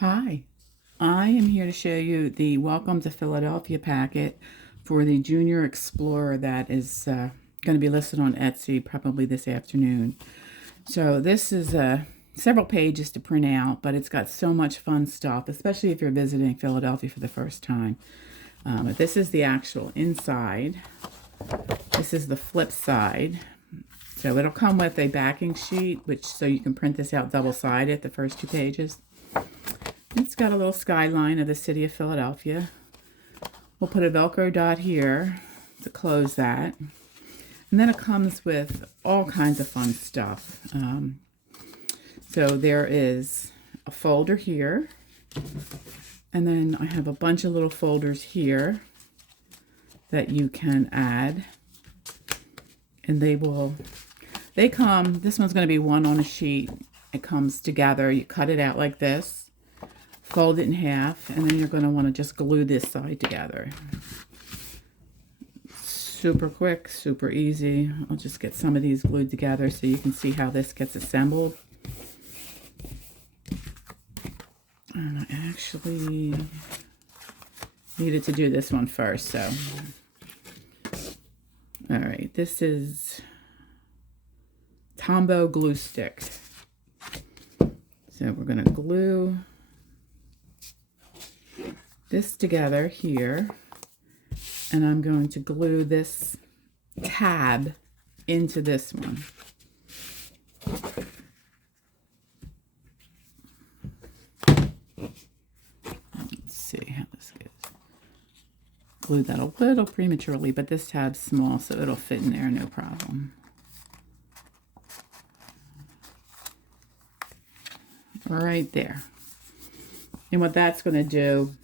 Hi, I am here to show you the Welcome to Philadelphia packet for the Junior Explorer that is going to be listed on Etsy probably this afternoon. So this is several pages to print out, but it's got so much fun stuff, especially if you're visiting Philadelphia for the first time. But this is the actual inside. This is the flip side. So it'll come with a backing sheet, so you can print this out double-sided, the first two pages. It's got a little skyline of the city of Philadelphia. We'll put a Velcro dot here to close that. And then it comes with all kinds of fun stuff. So there is a folder here. And then I have a bunch of little folders here that you can add. And they come, this one's going to be one on a sheet. It comes together. You cut it out like this, fold it in half, and then you're going to want to just glue this side together. Super quick, super easy. I'll just get some of these glued together so you can see how this gets assembled. And I actually needed to do this one first, so. All right, this is Tombow glue stick. So we're going to glue this together here, and I'm going to glue this tab into this one. Let's see how this goes. Glued that a little prematurely, but this tab's small, so it'll fit in there no problem. Right there. And what that's going to do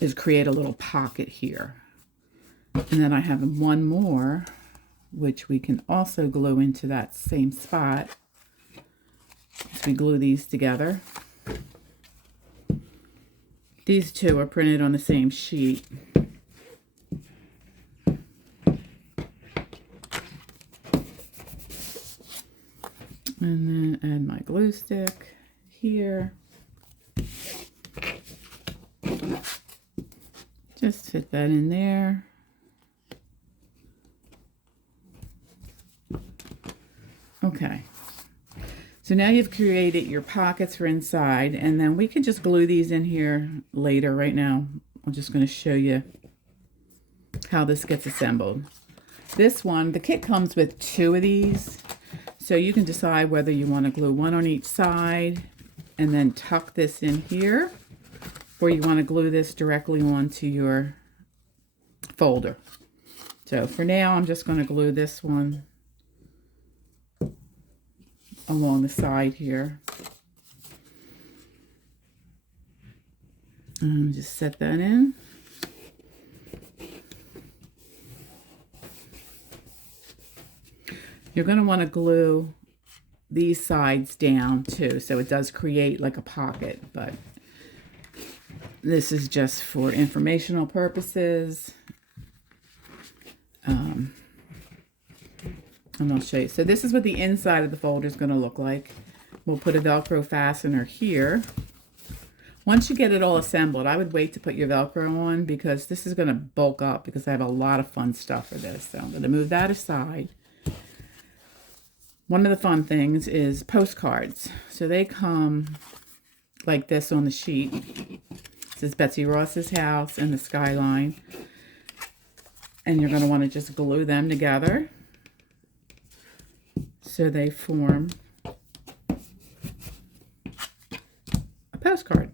is create a little pocket here. And then I have one more, which we can also glue into that same spot. So we glue these together. These two are printed on the same sheet. And then add my glue stick here. Just fit that in there. Okay. So now you've created your pockets for inside, and then we can just glue these in here later. Right now, I'm just going to show you how this gets assembled. This one, the kit comes with two of these. So you can decide whether you want to glue one on each side and then tuck this in here, or you want to glue this directly onto your folder. So for now, I'm just going to glue this one along the side here. And just set that in. You're going to want to glue these sides down too, so it does create like a pocket, but this is just for informational purposes. And I'll show you. So this is what the inside of the folder is going to look like. We'll put a Velcro fastener here. Once you get it all assembled, I would wait to put your Velcro on because this is going to bulk up because I have a lot of fun stuff for this. So I'm going to move that aside. One of the fun things is postcards. So they come like this on the sheet. This is Betsy Ross's house and the skyline. And you're going to want to just glue them together so they form a postcard.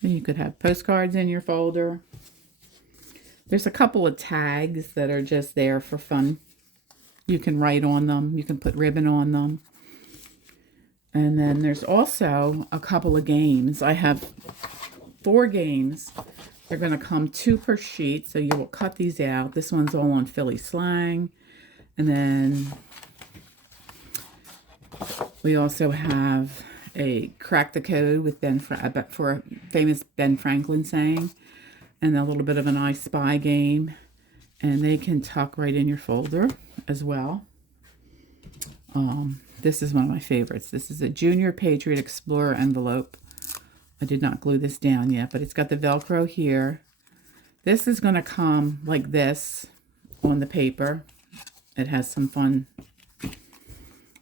And you could have postcards in your folder. There's a couple of tags that are just there for fun. You can write on them. You can put ribbon on them. And then there's also a couple of games. I have 4 games. They're going to come 2 per sheet, so you will cut these out. This one's all on Philly slang. And then we also have a Crack the Code with for a famous Ben Franklin saying, and a little bit of an I Spy game. and they can tuck right in your folder as well. This is one of my favorites. This is a Junior Patriot Explorer envelope. I did not glue this down yet, but it's got the Velcro here. This is going to come like this on the paper. It has some fun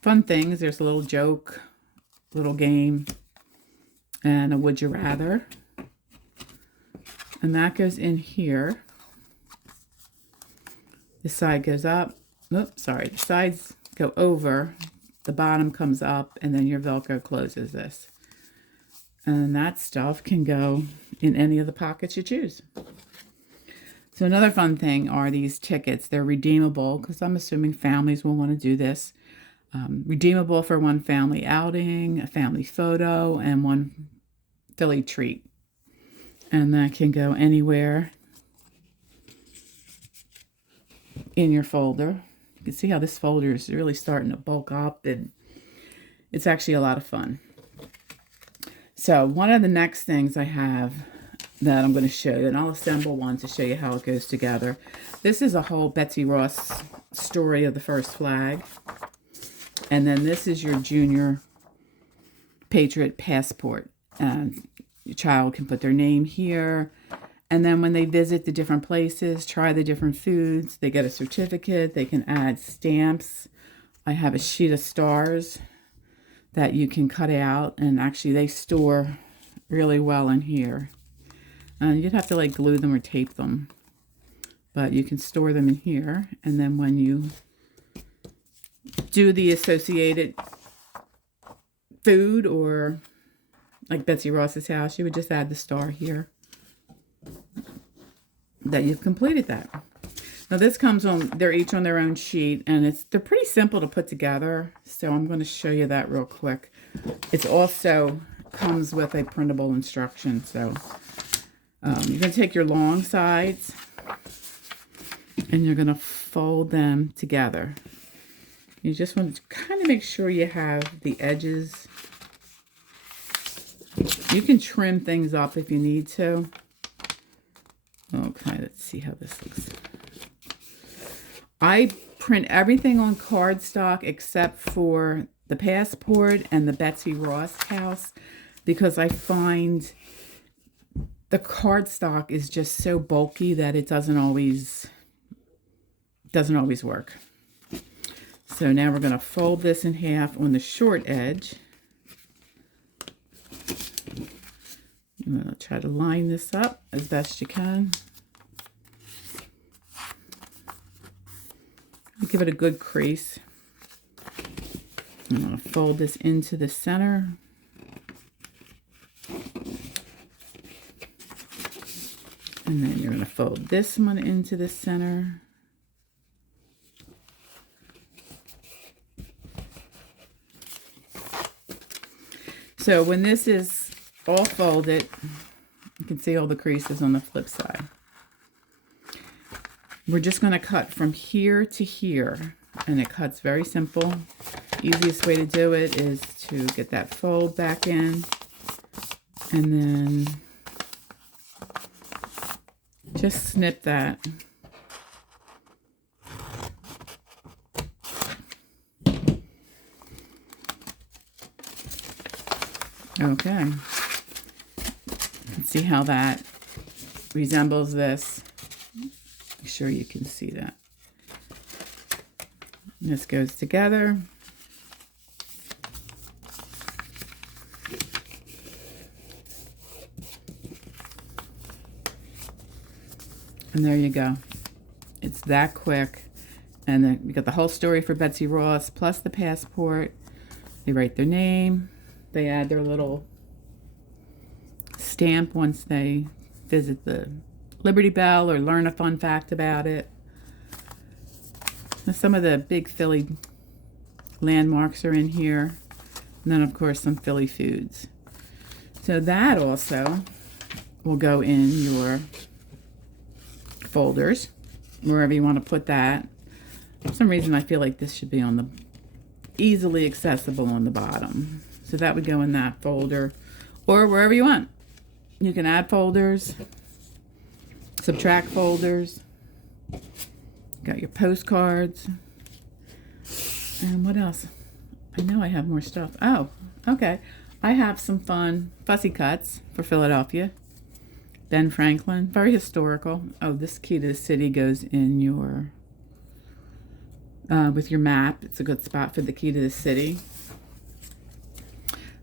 things. There's a little joke, little game, and a would you rather. And that goes in here. This side goes up. Oops, sorry. The sides go over. The bottom comes up, and then your Velcro closes this. And that stuff can go in any of the pockets you choose. So another fun thing are these tickets. They're redeemable, because I'm assuming families will want to do this. Redeemable for one family outing, a family photo, and one Philly treat. And that can go anywhere in your folder. You can see how this folder is really starting to bulk up, and it's actually a lot of fun. So one of the next things I have that I'm going to show you, and I'll assemble one to show you how it goes together. This is a whole Betsy Ross story of the first flag. And then this is your Junior Patriot passport. And your child can put their name here. And then when they visit the different places, try the different foods, they get a certificate. They can add stamps. I have a sheet of stars that you can cut out. And actually they store really well in here. And you'd have to like glue them or tape them. But you can store them in here. And then when you do the associated food, or like Betsy Ross's house, you would just add the star here. That you've completed that. Now this comes on, they're each on their own sheet, and they're pretty simple to put together. So I'm going to show you that real quick. It's also comes with a printable instruction. So you're going to take your long sides and you're going to fold them together. You just want to kind of make sure you have the edges. You can trim things up if you need to. Okay, let's see how this looks. I print everything on cardstock except for the passport and the Betsy Ross house, because I find the cardstock is just so bulky that it doesn't always work. So now we're going to fold this in half on the short edge. I'm going to try to line this up as best you can. Give it a good crease. I'm going to fold this into the center. And then you're going to fold this one into the center. So when this is all folded, you can see all the creases on the flip side. We're just going to cut from here to here, and it cuts very simple. Easiest way to do it is to get that fold back in, and then just snip that. Okay. You can see how that resembles this. Make sure you can see that. And this goes together. And there you go. It's that quick. And then we got the whole story for Betsy Ross plus the passport. They write their name. They add their little stamp once they visit the Liberty Bell or learn a fun fact about it. Now, some of the big Philly landmarks are in here. And then, of course, some Philly foods. So that also will go in your folders, wherever you want to put that. For some reason, I feel like this should be on the easily accessible on the bottom. So that would go in that folder, or wherever you want. You can add folders, subtract folders. Got your postcards. And what else? I know I have more stuff. Oh, okay. I have some fun fussy cuts for Philadelphia. Ben Franklin, very historical. Oh, this key to the city goes in your, with your map. It's a good spot for the key to the city.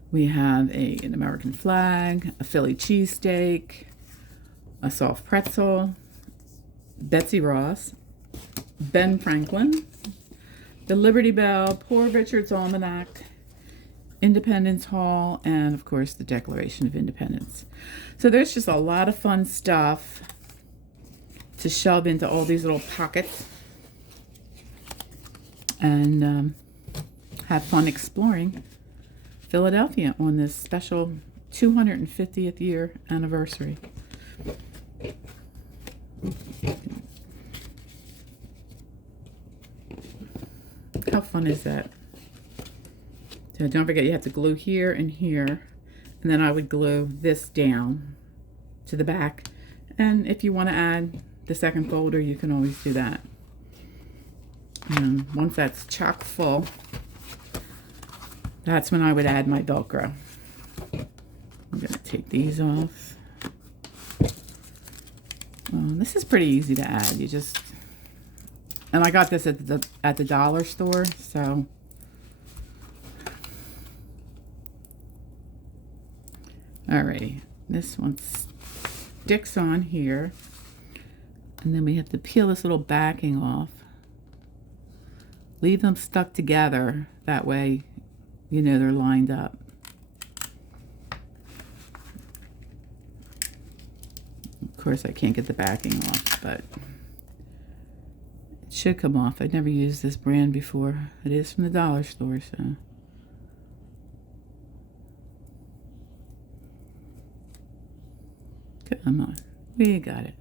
We have an American flag, a Philly cheesesteak, a soft pretzel, Betsy Ross, Ben Franklin, the Liberty Bell, Poor Richard's Almanac, Independence Hall, and of course the Declaration of Independence. So there's just a lot of fun stuff to shove into all these little pockets and have fun exploring Philadelphia on this special 250th year anniversary. How fun is that? So don't forget, you have to glue here and here, and then I would glue this down to the back. And if you want to add the second folder, you can always do that. And once that's chock full, that's when I would add my Velcro. I'm going to take these off. This is pretty easy to add. You just, and I got this at the dollar store, so. Alrighty, this one sticks on here, and then we have to peel this little backing off. Leave them stuck together, that way you know they're lined up. Of course, I can't get the backing off, but it should come off. I've never used this brand before. It is from the dollar store, so. Come on, we got it.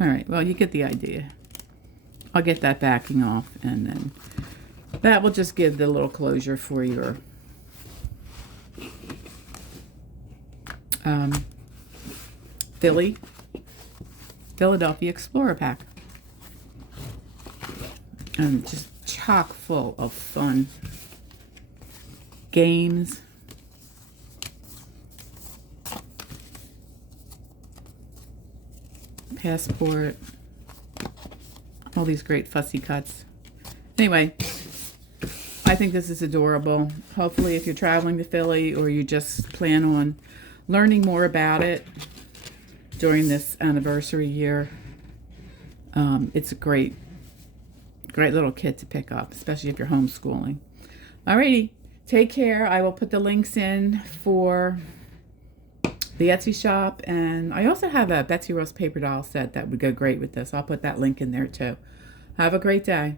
All right, well, you get the idea. I'll get that backing off, and then that will just give the little closure for your Philadelphia Explorer pack. And just chock full of fun games. Passport. All these great fussy cuts. Anyway, I think this is adorable. Hopefully, if you're traveling to Philly or you just plan on learning more about it during this anniversary year, it's a great little kit to pick up, especially if you're homeschooling. Alrighty, take care. I will put the links in for the Etsy shop, and I also have a Betsy Ross Paperdoll set that would go great with this. I'll put that link in there too. Have a great day.